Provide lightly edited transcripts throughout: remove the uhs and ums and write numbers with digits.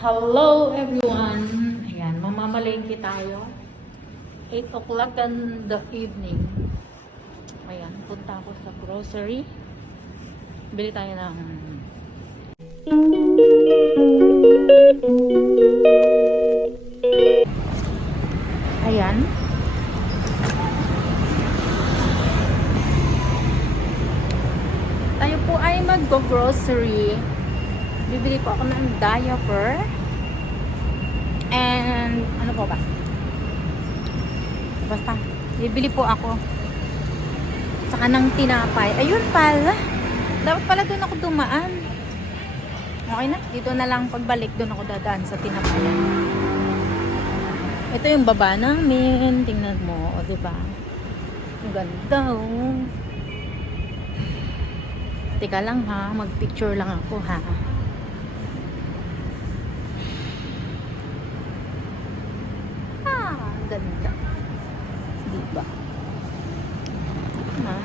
Hello everyone! Ayan, mamamalengke tayo. 8 o'clock in the evening. Ayan, punta ako sa grocery. Bili tayo ng ayan. Tayo po ay mag-grocery. Bibili po ako ng diaper. And ano po ba? Basta, bibili po ako. Saka ng tinapay. Ayun pala. Dapat pala doon ako dumaan. Okay na. Dito na lang pagbalik. Doon ako dadaan sa tinapay. Ito yung baba namin. Tingnan mo. O diba? Ang ganda oh. Teka lang ha. Mag-picture lang ako ha. Ganda. Diba? Ha?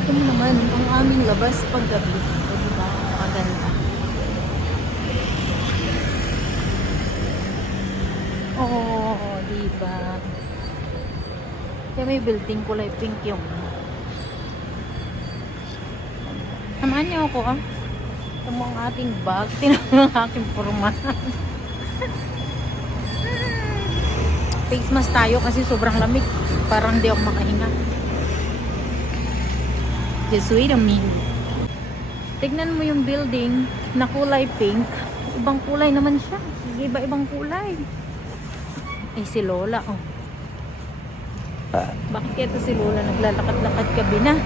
Ito naman, ang aming labas paggabi. Diba? Nakaganda. Oo, diba? Kaya may building kulay pink yung samahan niyo ako ah. Ito mo ang ating bag. Tinanong ang aking forma. Face mask tayo kasi sobrang lamig. Parang di ako makahinga. Just wait a minute. Tignan mo yung building na kulay pink. Ibang kulay naman siya. Iba-ibang kulay. Ay si Lola oh. Bakit kaya ito si Lola naglalakad-lakad gabi na?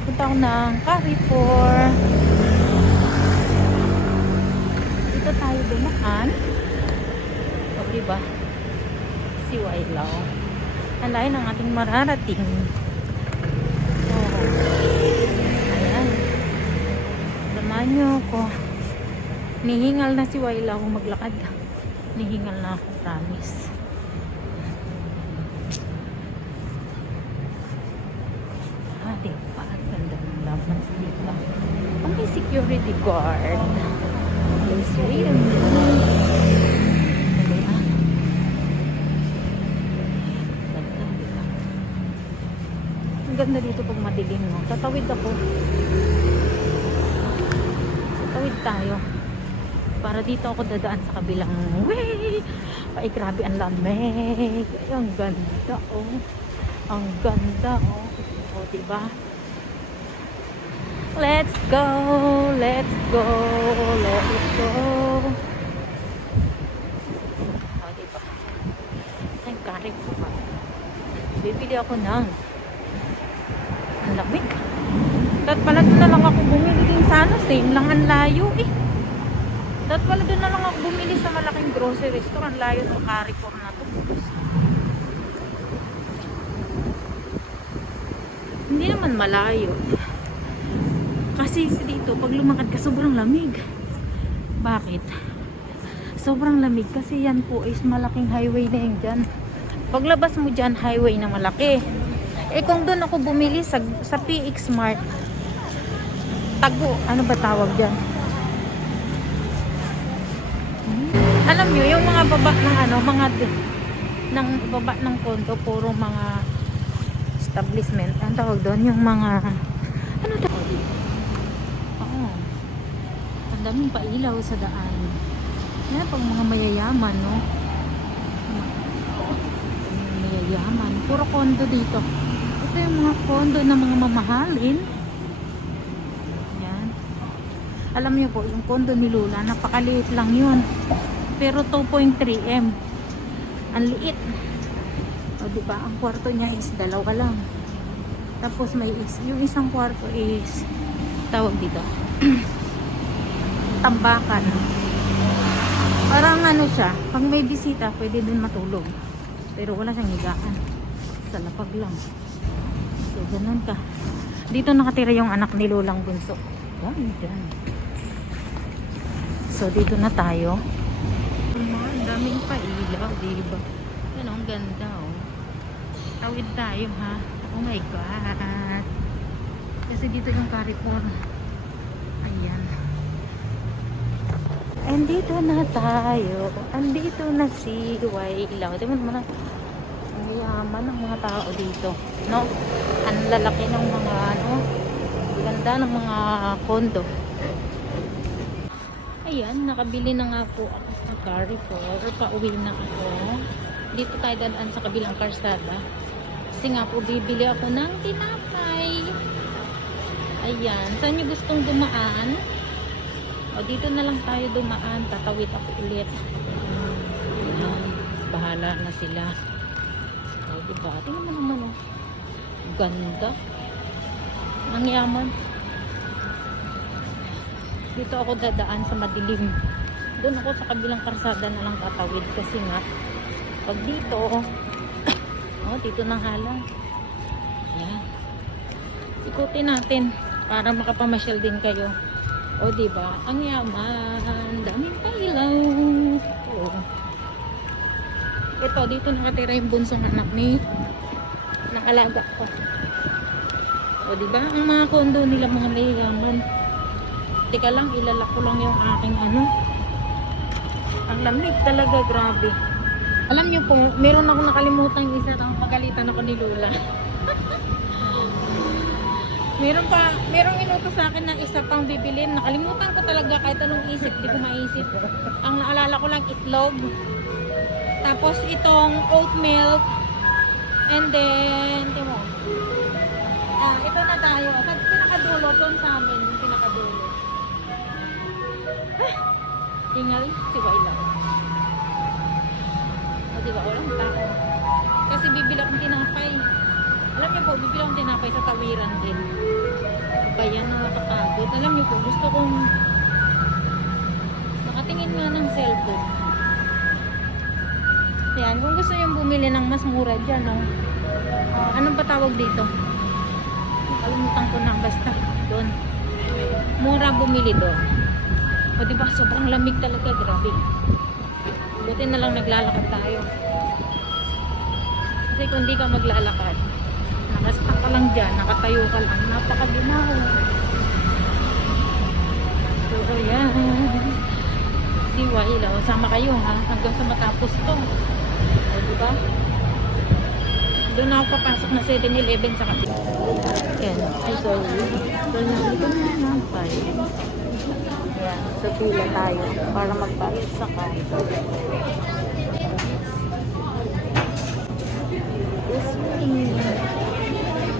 Punta ako ng Carrefour. Dito tayo dumaan. O diba? Si Wailaw. Ang layo ng ating mararating. Ayan. Samahan nyo ako. Nihingal na si Wailaw maglakad. Nihingal na ako, promise. Diba? Ganda ng labas dito. Oh, may security guard. Please wait a minute. Diba? Ganda, diba? Ang ganda dito pag madilim, no? Tatawid ako. Tatawid tayo. Para dito ako dadaan sa kabilang way. Ay, grabe ang lamig. Ay, ang ganda, oh. Ang ganda, oh. O, diba? Let's go, let's go, let's go. O, diba? Ang karik ko ba? Bibili ako ng ang lamig. Dapat pala doon na lang ako bumili din sana. Same lang ang layo eh. Dapat pala doon na lang ako bumili sa malaking grocery store. Ang layo ng Carrefour na to. Hindi naman malayo. Kasi dito, pag lumakad ka, sobrang lamig. Bakit? Sobrang lamig kasi yan po is malaking highway na yun dyan. Paglabas mo dyan, highway na malaki. Eh kung doon ako bumili sa PX Mart, Tago, ano ba tawag dyan? Alam nyo, yung mga baba ng ano, ng baba ng kondo, puro mga establishment. Ang tawag doon, yung mga ano tawag? Oo. Ang daming pailaw sa daan. Yan, pag mga mayayaman, no? Mayayaman. Puro kondo dito. Ito yung mga kondo na mga mamahalin. Yan. Alam niyo po, yung kondo ni Lola, napakaliit lang yun. Pero 2.3M. Ang liit. O diba, ang kwarto niya is dalawa lang. Tapos may yung isang kwarto is tawag dito tambakan. Parang ano siya, pag may bisita pwede din matulog. Pero wala siyang higaan. Sa lapag lang. So ganun ka. Dito nakatira yung anak ni Lolang bunso. Yan. So dito na tayo. Ang daming pailaw, diba? Yan ang ganda oh. Tawid tayo ha. Oh my God. Kasi dito yung Carrefour. Ayan. Andito na tayo. Andito na si Wailaw. Tingnan mo na. Ang yaman ng mga tao dito. No? Ang lalaki ng mga ano. Ganda ng mga kondo. Ayan. Nakabili na nga po ako sa Carrefour. Pauwi na ako. Dito tayo dadaan sa kabilang karsada. Kasi nga po bibili ako ng tinapay. Ayan. Saan nyo gustong dumaan? O dito na lang tayo dumaan. Tatawid ako ulit. Ayan. Bahala na sila. Ay, diba? Tingnan mo naman oh. Ganda. Ang yaman. Dito ako dadaan sa madilim. Doon ako sa kabilang karsada na lang tatawid. Kasi nga, pag dito, oh, dito nang halang. Ayan. Ikutin natin para makapamasyal din kayo. O, diba? Ang yaman. Daming pailaw. Oh. Ito, dito nakatira yung bunsong anak ni ng alaga ko. O, diba? Ang mga kondo nila mga mayayaman. Teka lang, ilalak ko lang yung aking ano. Ang lamig talaga, grabe. Alam nyo po, meron ako nakalimutan yung isa ng pagalitan ako ni Lola. Merong inutos sa akin ng isa pang bibilin. Nakalimutan ko talaga kahit anong isip, di ko maisip. Ang naalala ko lang itlog. Tapos itong oat milk. And then, ito mo. Ito na tayo. Sa pinakadulo, doon sa amin, yung pinakadulo. Tingal, si Waila. O diba, walang tao. Kasi bibili akong tinapay. Alam niyo po, bibili akong tinapay sa tawiran din. Bayan na nakakagod. Alam niyo po, gusto kong nakatingin nga ng cellphone. Yan, kung gusto niyo bumili ng mas mura dyan, no? Anong patawag dito? Nakalimutan ko na, basta doon. Mura bumili doon. O diba, sobrang lamig talaga, grabe. Buti na lang naglalakad tayo. Kasi kung di ka maglalakad, nakastop ka lang dyan, nakatayo ka lang, napakaginaw. So, ayan. Si Wailaw, sama kayo ha, hanggang sa matapos to. O, diba? Doon ako papasok na 7-Eleven sa kapit. Ayan, ay sorry. Doon na lang tayo. Ayan, sa pila tayo para magbayad sa kanto.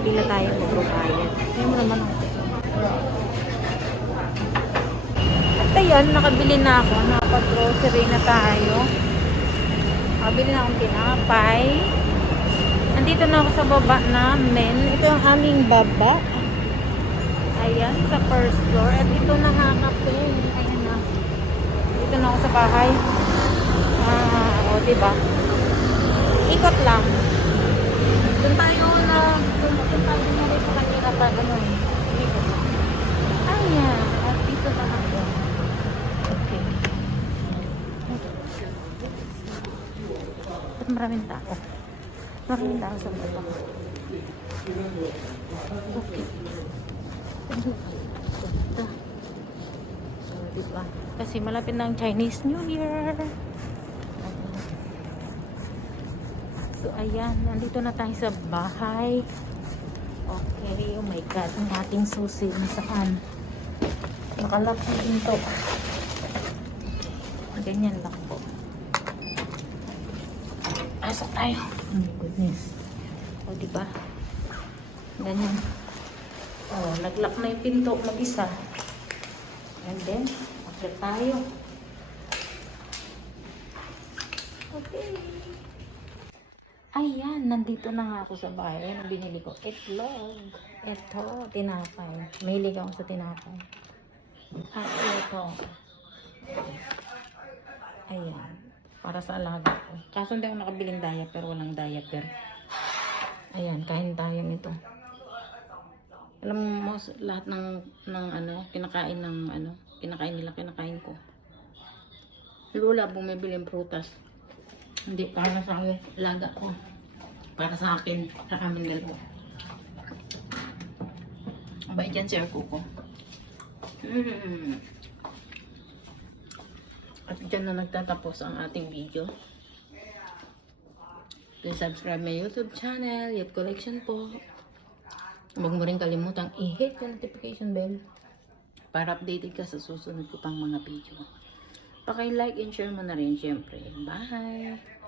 Pila tayo magbayad. Kaya mo naman ako. At ayan, nakabili na ako. Nakapag-grocery na tayo. Nakabili na akong tinapay. Nandito na ako sa baba namin. Ito ang aming baba. Ayan, sa first floor. At ito na hanapin. Ayan na. Dito na ako sa bahay. O, diba? Ikot lang. Doon tayo na rin sa kanina pa. Ganun. Ayan. At dito na ako. Okay. At maraming tao. Maraming tao sa baba. Okay. Diba? Kasi malapit na ang Chinese New Year. So ayan, nandito na tayo sa bahay. Okay, oh my God, ang ating susi nasaan? Nakalap sa pinto. Ganyan lang po. Pasok tayo. Oh my goodness. O diba? Ganyan. Oh, naglock na yung pinto mag-isa. And then, akit tayo. Okay. Ayan, nandito na nga ako sa bahay. Ayan, binili ko itlog. Ito, tinapay. Mahilig ako sa tinapay. At ito. Ayan. Para sa alaga ko. Kaso hindi ako nakabiling diaper. Walang diaper. Ayan, kain tayo nito. Alam mo, lahat ng ano, kinakain ng ano, kinakain nila, kinakain ko. Lola, bumibili ng prutas. Hindi para sa alaga ko. Para sa akin, sa amin dalawa. Abay dyan, Sir Coco. At dyan na nagtatapos ang ating video. Please subscribe my YouTube channel, Youth Collection po. Huwag mo rin kalimutang i-hit yung notification bell para updated ka sa susunod ko pang mga video. Paki-like and share mo na rin syempre. Bye!